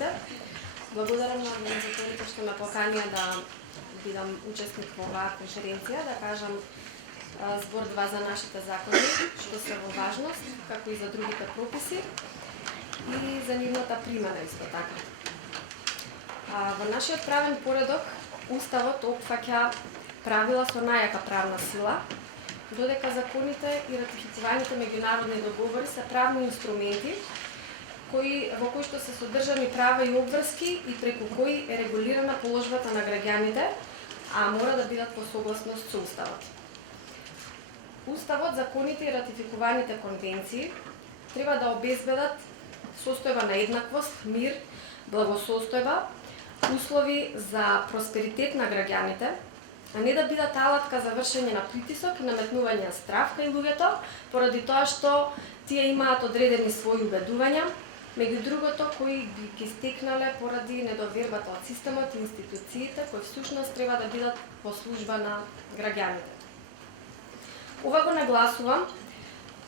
гостите. Благодарам на организаторите што ме поканија да бидам учесник во оваа конференција, да кажам збор два за нашите закони, што се во важност, како и за другите прописи и за нивната примена исто така. Во нашиот правен поредок, Уставот опфаќа правила со најака правна сила, додека законите и ратифицираните меѓународни договори се правни инструменти во кои што се содржани права и обврски и преку кои е регулирана положбата на граѓаните, а мора да бидат по согласност со Уставот. Уставот, законите и ратификуваните конвенции треба да обезбедат состојба на еднаквост, мир, благосостојба, услови за просперитет на граѓаните, а не да бидат алатка за вршење на притисок и наметнување на страв кај луѓето, поради тоа што тие имаат одредени своји убедувања, меѓу другото кои би ги стекнале поради недовербата од системот и институциите кои всушност треба да бидат во служба на граѓаните. Ова го нагласувам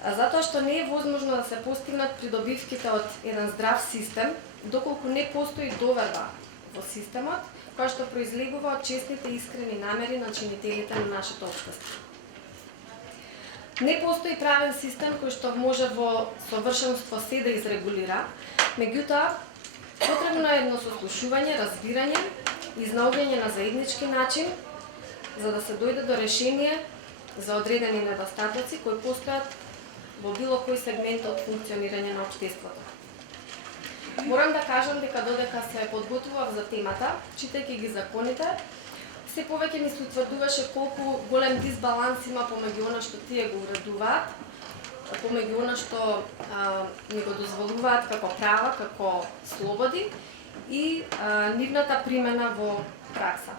затоа што не е возможно да се постигнат придобивките од еден здрав систем доколку не постои доверба во системот, која што произлегува од честните и искрени намери на чинителите на нашето општество. Не постои правен систем кој што може во совршенство се да изрегулира, меѓутоа потребно е едно сослушување, разбирање и изнаоѓање на заеднички начин за да се дојде до решение за одредени недостатоци кои постојат во било кој сегмент од функционирање на општеството. Морам да кажам дека додека се подготвував за темата, читајќи ги законите, се повеќе ми се утврдуваше колку голем дисбаланс има помеѓу она што тие го уредуваат, помеѓу она што ни го дозволуваат како права, како слободи и нивната примена во пракса.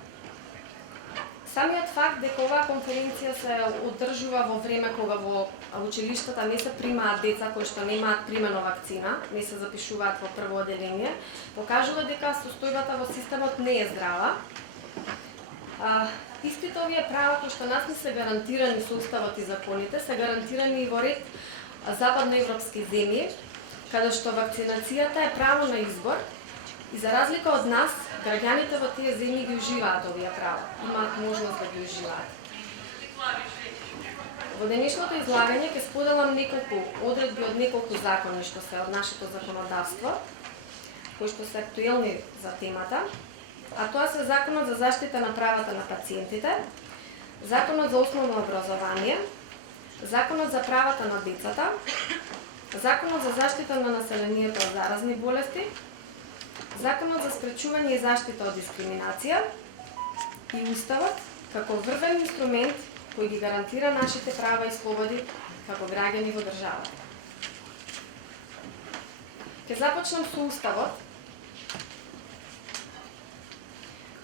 Самиот факт дека оваа конференција се одржува во време кога во училиштата не се примаат деца кои што немаат примено вакцина, не се запишуваат во прво одделение, покажува дека состојбата во системот не е здрава. Истите овие права кои што нас не се гарантирани со Уставот и законите, се гарантирани и во ред западноевропски земји, каде што вакцинацијата е право на избор и за разлика од нас, граѓаните во тие земји ги уживаат овие права, имаат можност да ги уживаат. Во денешното излагање ќе споделам неколку одредби од неколку закони што се од нашето законодавство, кои што се актуелни за темата, а тоа се Законот за заштита на правата на пациентите, Законот за основно образование, Законот за правата на децата, Законот за заштита на населението од заразни болести, Законот за спречување и заштита од дискриминација и Уставот како врвен инструмент кој ги гарантира нашите права и слободи како граѓани во државата. Ќе започнам со Уставот,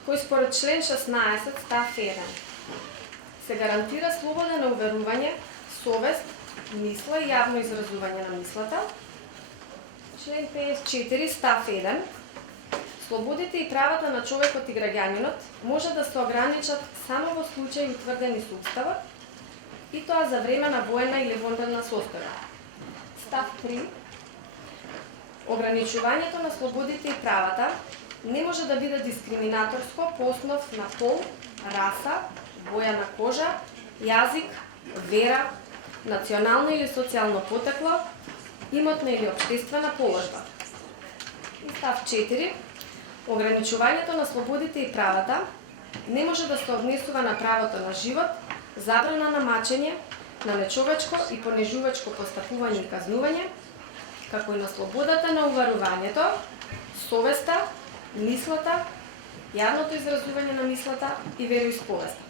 кој според член 16 став 1 се гарантира слобода на уверување, совест, мисла и јавно изразување на мислата. Член 54 став 1 слободите и правата на човекот и граѓанинот може да се ограничат само во случаи утврдени со Уставот и тоа за време на воена или вонредна состојба. Став 3 ограничувањето на слободите и правата не може да биде дискриминаторско по основ на пол, раса, боја на кожа, јазик, вера, национално или социјално потекло, имотна или општествена положба. И став 4 ограничувањето на слободите и правата не може да се однесува на правото на живот, забрана на мачење, на нечовечко и понижувачко постапување и казнување, како и на слободата на уверувањето, совеста, мислата, јавното изразување на мислата и вероисповеста.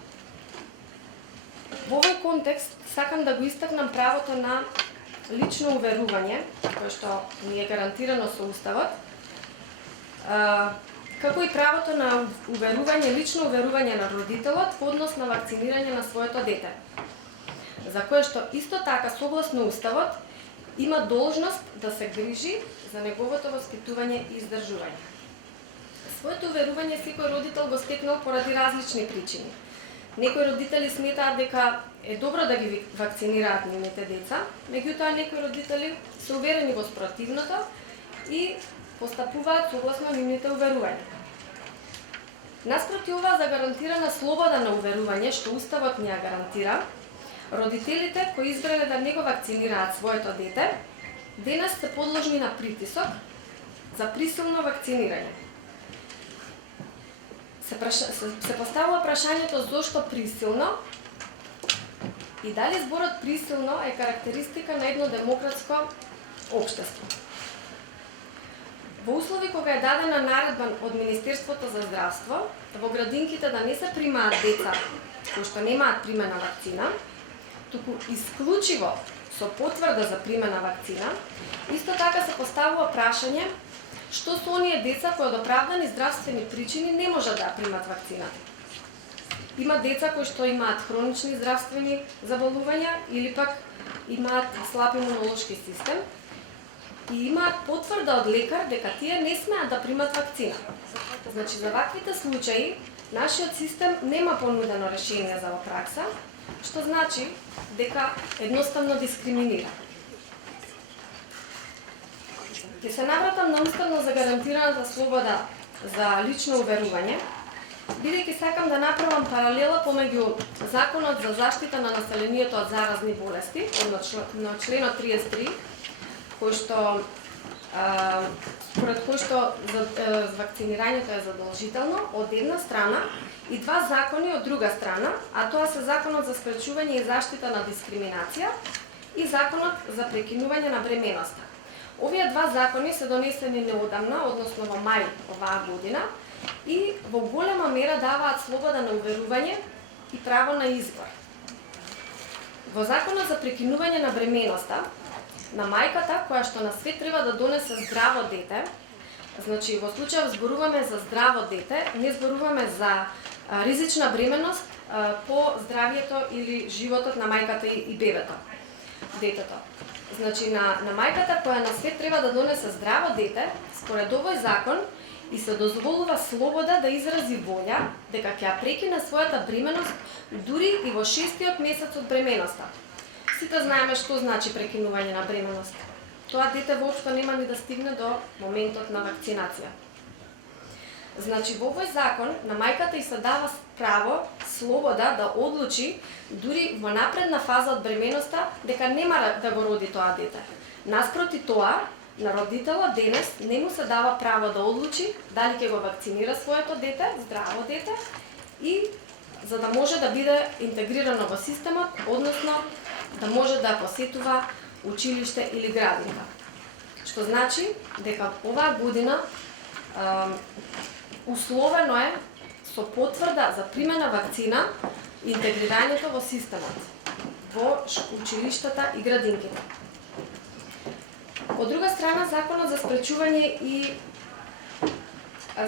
Во овој контекст сакам да го истакнам правото на лично уверување, кое што ни е гарантирано со Уставот, како и правото на уверување, лично уверување на родителот во однос на вакцинирање на своето дете, за кое што исто така согласно Уставот има должност да се грижи за неговото воспитување и издржување. Своето уверување секој родител го стекнал поради различни причини. Некои родители сметаат дека е добро да ги вакцинираат нивните деца, меѓутоа некои родители се уверени во спротивното и постапуваат согласно нивните уверувања. Наспроти ова загарантирана слобода на уверување што Уставот ни ја гарантира, родителите кои избрале да не го вакцинираат своето дете, денес се подложни на притисок за присилно вакцинирање. Се поставува прашањето зошто присилно и дали зборот присилно е карактеристика на едно демократско општество. Во услови кога е дадена наредба од Министерството за здравство во градинките да не се примаат деца кои што немаат примена вакцина, туку исклучиво со потврда за примена вакцина, исто така се поставува прашање што со оние деца кои од оправдани здравствени причини не можат да примат вакцината. Има деца кои што имаат хронични здравствени заболувања или пак имаат слаб имунолошки систем и имаат потврда од лекар дека тие не смеат да примат вакцина. Значи, за ваквите случаи, нашиот систем нема понудено решение за во пракса, што значи дека едноставно дискриминира. Ќе се навратам на уставно загарантираната слобода за лично уверување, бидејќи сакам да направам паралела помеѓу Законот за заштита на населението од заразни болести, на членот 33, кој што според кој што вакцинирањето е задолжително од една страна и два закони од друга страна, а тоа се Законот за спречување и заштита на дискриминација и Законот за прекинување на бременоста. Овие два закони се донесени неодамна, односно во мај оваа година, и во голема мера даваат слобода на уверување и право на избор. Во Законот за прекинување на бременоста, на мајката која што на свет треба да донесе здраво дете, значи во случај зборуваме за здраво дете, не зборуваме за ризична бременост по здравието или животот на мајката и бебето, детето. Значи на мајката која на свет треба да донесе здраво дете, според овој закон и се дозволува слобода да изрази волја дека ќе ја прекине својата бременост дури и во 6-тиот месец од бременоста. Сите знаеме што значи прекинување на бременост. Тоа дете воопшто нема ни да стигне до моментот на вакцинација. Значи во овој закон на мајката и се дава право, слобода да одлучи дури во напредна фаза од бременоста дека нема да го роди тоа дете. Наспроти тоа, на родителот денес не му се дава право да одлучи дали ќе го вакцинира своето дете, здраво дете, и за да може да биде интегрирано во системот, односно да може да посетува училиште или градинка. Што значи дека оваа година условено е со потврда за примена вакцина интегрирањето во системот, во училиштата и градинките. Од друга страна, Законот за спречување и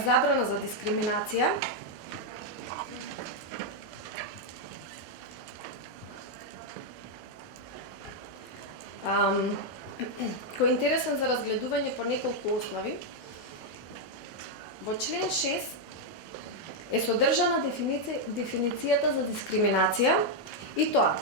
забрана за дискриминација кој е интересен за разгледување по неколку основи. Во член 6 е содржана дефиницијата за дискриминација и тоа: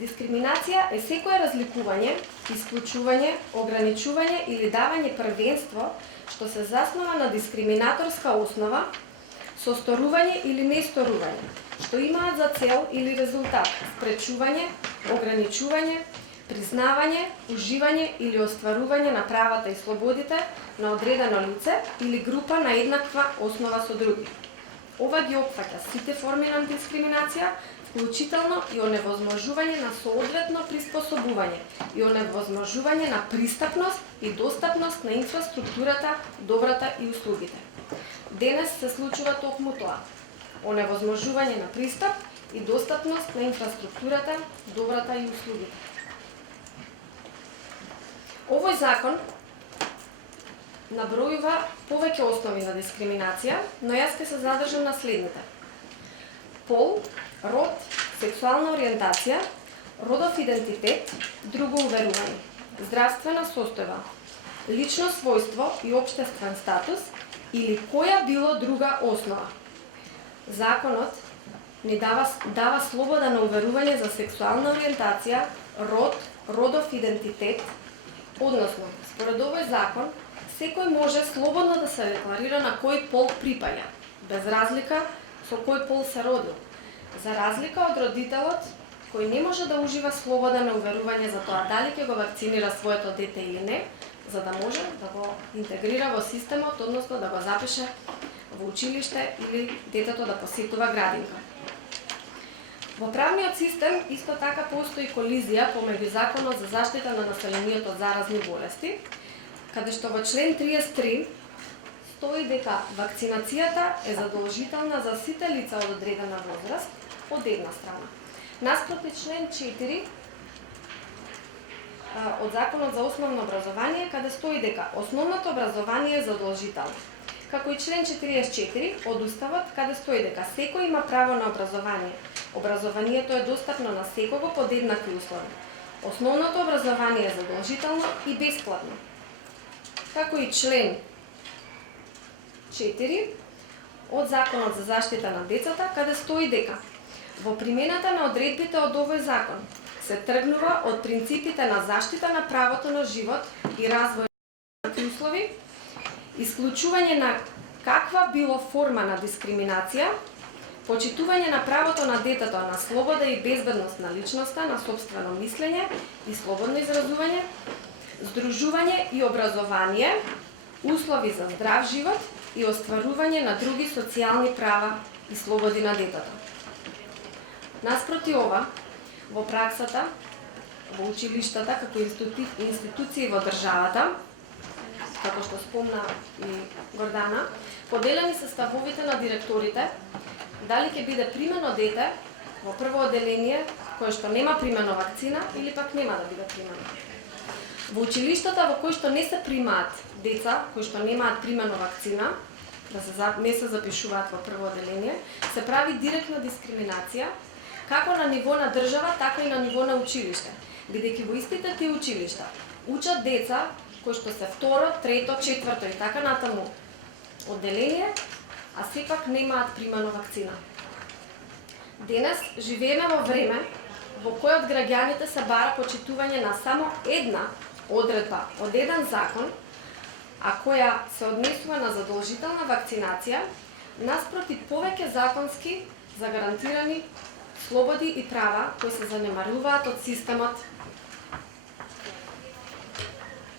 дискриминација е секое разликување, исклучување, ограничување или давање првенство што се заснова на дискриминаторска основа, со сторување или несторување, што имаат за цел или резултат спречување, ограничување, признавање, уживање или остварување на правата и слободите на одредено лице или група на еднаква основа со други. Ова ги опфаќа сите форми на дискриминација, вклучително и оневозможување на соодветно приспособување и оневозможување на пристапност и достапност на инфраструктурата, добрата и услугите. Денес се случува токму тоа: оневозможување на пристап и достапност на инфраструктурата, добрата и услугите. Овој закон набројува повеќе основи на дискриминација, но јас ќе се задржам на следните: пол, род, сексуална ориентација, родов идентитет, друго уверување, здравствена состојба, лично својство и општествен статус или која било друга основа. Законот ни дава слобода на уверување за сексуална ориентација, род, родов идентитет, односно, според овој закон, секој може слободно да се декларира на кој пол припаѓа, без разлика со кој пол се родил. За разлика од родителот, кој не може да ужива слобода на уверување за тоа дали ќе го вакцинира своето дете или не, за да може да го интегрира во системот, односно да го запише во училиште или детето да посетува градинка. Во правниот систем исто така постои колизија помеѓу Законот за заштита на населението од заразни болести, каде што во член 33 стои дека вакцинацијата е задолжителна за сите лица од одредена возраст, од една страна. Наспроти член 4 од Законот за основно образование, каде стои дека основното образование е задолжително. Како и член 44 од Уставот, каде стои дека секој има право на образование. Образованието е достапно на секого под еднакви услови. Основното образование е задолжително и бесплатно. Како и член 4 од Законот за заштита на децата, каде стои дека во примената на одредбите од овој закон се тргнува од принципите на заштита на правото на живот и развој на услови, исклучување на каква било форма на дискриминација, почитување на правото на детето на слобода и безбедност на личноста, на сопствено мислење и слободно изразување, здружување и образование, услови за здрав живот и остварување на други социјални права и слободи на детето. Наспроти ова, во праксата, во училиштата, како институции во државата, како што спомна и Гордана, поделени се ставовите на директорите, дали ќе биде примено дете во прво одделение кое што нема примено вакцина или пак нема да биде примено. Во училиштата во кои што не се примаат деца кои што немаат примено вакцина, не се запишуваат во прво одделение, се прави директна дискриминација како на ниво на држава, така и на ниво на училиште, бидејќи во истите тие училишта учат деца кои што се второ, трето, четврто и така натаму одделение, а сепак немаат примано вакцина. Денес живееме во време во кое од граѓаните се бара почитување на само една одредба од еден закон, а која се однесува на задолжителна вакцинација, наспроти повеќе законски загарантирани слободи и права кои се занемаруваат од системот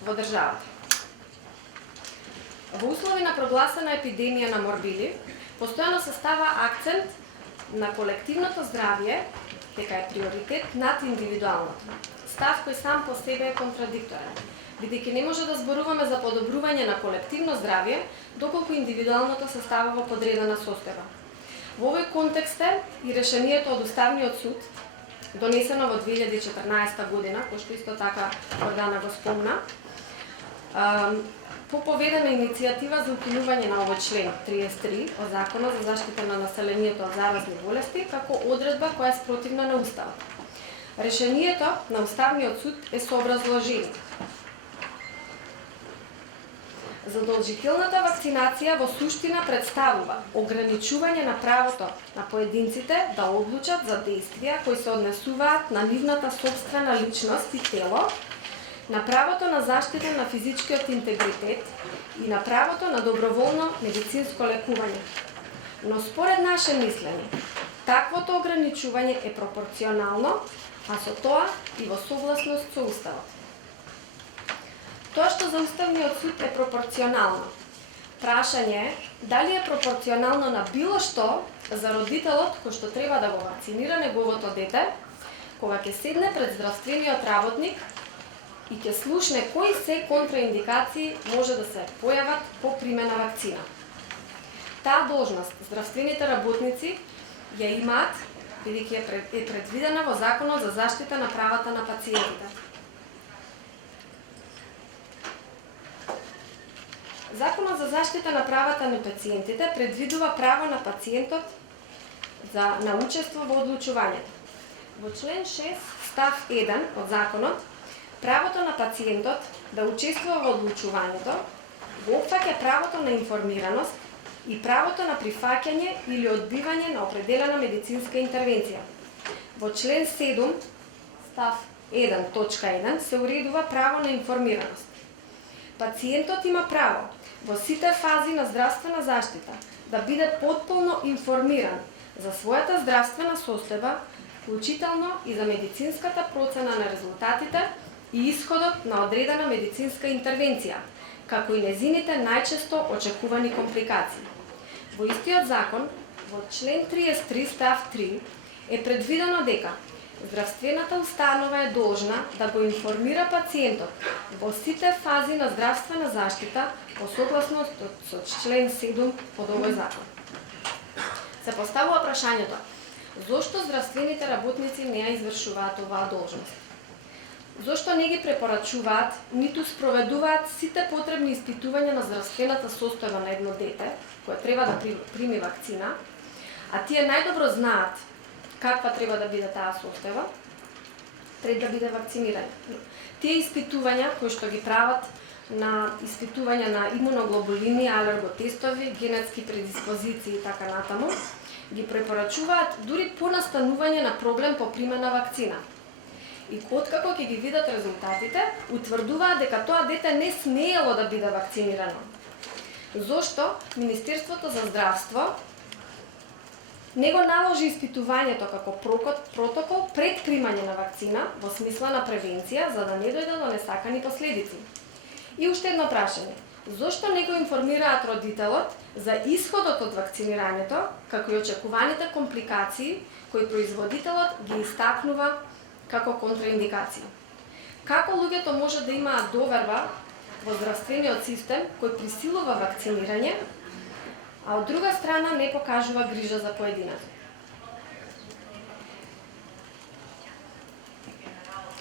во државата. Во услови на прогласена епидемија на морбили, постојано се става акцент на колективното здравје, дека е приоритет над индивидуалното. Став кој сам по себе е контрадикторен, бидејќи не може да зборуваме за подобрување на колективно здравје, доколку индивидуалното се става во подредена состојба. Во овој контекст е и решението од Уставниот суд, донесено во 2014 година, кој што исто така Гордана го спомна, по поведена иницијатива за укинување на овој член 33 од Законот за заштита на населението од заразни болести, како одредба која е спротивна на Уставот. Решението на Уставниот суд е со образложение. Задолжителната вакцинација во суштина представува ограничување на правото на поединците да одлучат за действија кои се однесуваат на нивната сопствена личност и тело, на правото на заштита на физичкиот интегритет и на правото на доброволно медицинско лекување. Но според наше мислење, таквото ограничување е пропорционално, а со тоа и во согласност со Уставот. Тоа што за Уставниот суд е пропорционално. Прашање е дали е пропорционално на било што за родителот кој што треба да го вакцинира неговото дете, кога ќе седне пред здравствениот работник и ќе слушне кои се контраиндикации може да се појават по примена вакцина. Таа должност здравствените работници ја имаат, бидејќи е предвидена во Законот за заштита на правата на пациентите. Законот за заштита на правата на пациентите предвидува право на пациентот на учество во одлучувањето. Во член 6 став 1 од законот, правото на пациентот да учествува во одлучувањето го опфаќа правото на информираност и правото на прифаќање или одбивање на определена медицинска интервенција. Во член 7 став 1 точка 1 се уредува право на информираност. Пациентот има право во сите фази на здравствена заштита да биде потполно информиран за својата здравствена состојба, вклучително и за медицинската процена на резултатите и исходот на одредена медицинска интервенција, како и незините најчесто очекувани компликации. Во истиот закон, во член 33 став 3, е предвидено дека здравствената установа е должна да го информира пациентот во сите фази на здравствена заштита по согласност со член 7 од овој закон. Се поставува прашањето: зошто здравствените работници не ја извршуваат оваа должност? Зошто не ги препорачуваат, ниту спроведуваат сите потребни испитувања на здравствената состојба на едно дете, кое треба да прими вакцина, а тие најдобро знаат каква треба да биде таа состојба пред да биде вакцинирање. Тие испитувања кои што ги прават на испитувања на имуноглобулини, алерготестови, генетски предиспозиции и така натаму, ги препорачуваат дури по настанување на проблем по примена вакцина. И откако ќе ги видат резултатите, утврдуваат дека тоа дете не смеело да биде вакцинирано. Зошто Министерството за здравство не го наложи испитувањето како протокол пред примање на вакцина во смисла на превенција, за да не дојде до несакани последици? И уште едно прашање: зошто не го информираат родителот за исходот од вакцинирањето, како и очекуваните компликации кои производителот ги истакнува како контраиндикации? Како луѓето може да имаат доверба во здравствениот систем кој присилува вакцинирање, а од друга страна не покажува грижа за поединецот?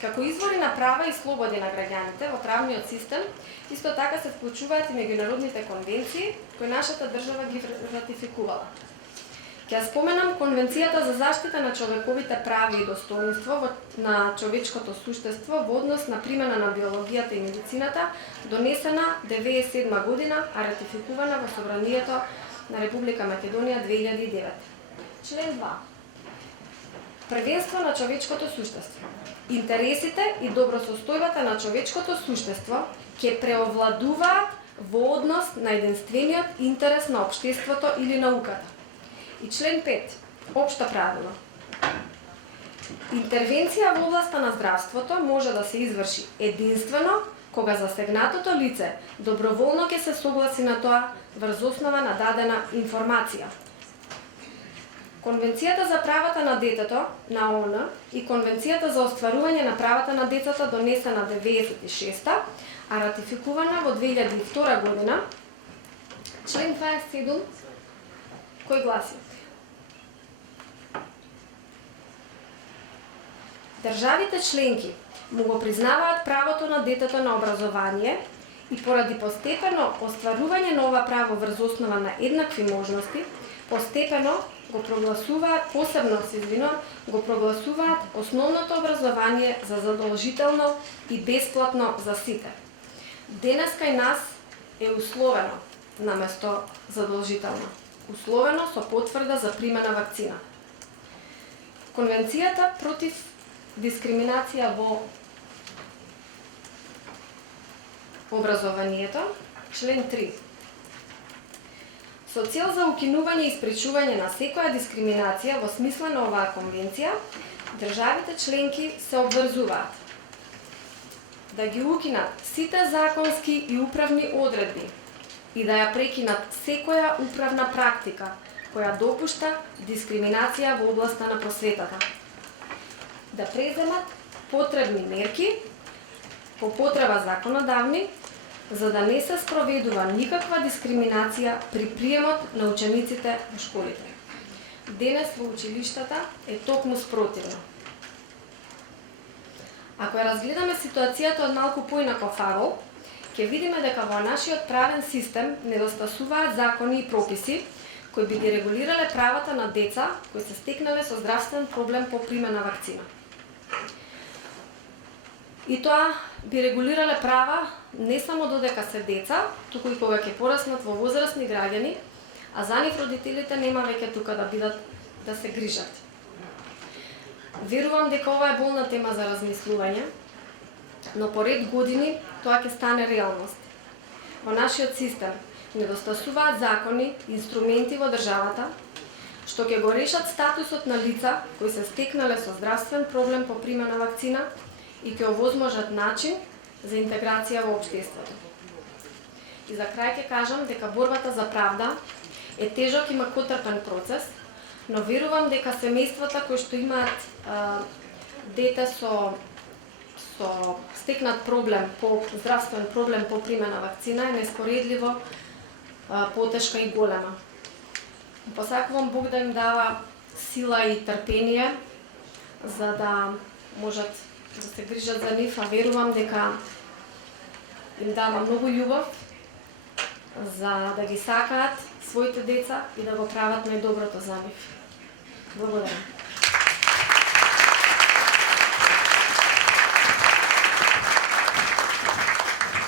Како извори на права и слободи на граѓаните во правниот систем, исто така се вклучуваат и меѓународните конвенции кои нашата држава ги ратификувала. Ќе споменам Конвенцијата за заштита на човековите прави и достоинство на човечкото суштество во однос на примена на биологијата и медицината, донесена 1997 година, а ратификувана во Собранието на Република Македонија 2009. Член 2. Првенство на човечкото суштество. Интересите и добросостојбата на човечкото суштество ќе преовладуваат во однос на единствениот интерес на општеството или науката. И член 5. Општо правило. Интервенција во областа на здравството може да се изврши единствено кога засегнатото лице доброволно ќе се согласи на тоа врз основа на дадена информација. Конвенцијата за правата на детето на ООН и Конвенцијата за остварување на правата на децата, донесена 96-та, а ратификувана во 2002 година, член 27, кој гласи: државите членки му го признаваат правото на детето на образование и поради постепено остварување на ова право врз основа на еднакви можности, постепено го прогласуваат, го прогласуваат основното образование за задолжително и бесплатно за сите. Денес кај нас е условено наместо задолжително. Условено со потврда за примена вакцина. Конвенцијата против дискриминација во образованието, член 3. Со цел за укинување и спречување на секоја дискриминација во смисла на оваа конвенција, државите членки се обврзуваат да ги укинат сите законски и управни одредби и да ја прекинат секоја управна практика која допушта дискриминација во областа на просветата, да преземат потребни мерки, по потреба законодавни, за да не се спроведува никаква дискриминација при приемот на учениците во школите. Денес во училиштата е токму спротивно. Ако ја разгледаме ситуацијата од малку поинаков агол, ќе видиме дека во нашиот правен систем недостасуваат закони и прописи кои би ги регулирале правата на деца кои се стекнале со здравствен проблем по примена вакцина. И тоа би регулирале права не само додека се деца, туку и кога ќе пораснат во возрастни граѓани, а за нив родителите нема веќе тука да бидат да се грижат. Верувам дека ова е болна тема за размислување, но поред години тоа ќе стане реалност. во нашиот систем недостасуваат закони и инструменти во државата што ќе го решат статусот на лица кои се стекнале со здравствен проблем по примена вакцина и ќе овозможат начин за интеграција во општеството. И за крај ќе кажам дека борбата за правда е тежок и макотрпен процес, но верувам дека семејствата кои што имаат дете со стекнат проблем здравствен проблем по примена вакцина е неспоредливо потешка и голема. Посакувам Бог да им дава сила и трпение за да можат да се грижат за нив, а верувам дека им дава многу љубов за да ги сакаат своите деца и да го прават најдоброто за нив. Благодарам.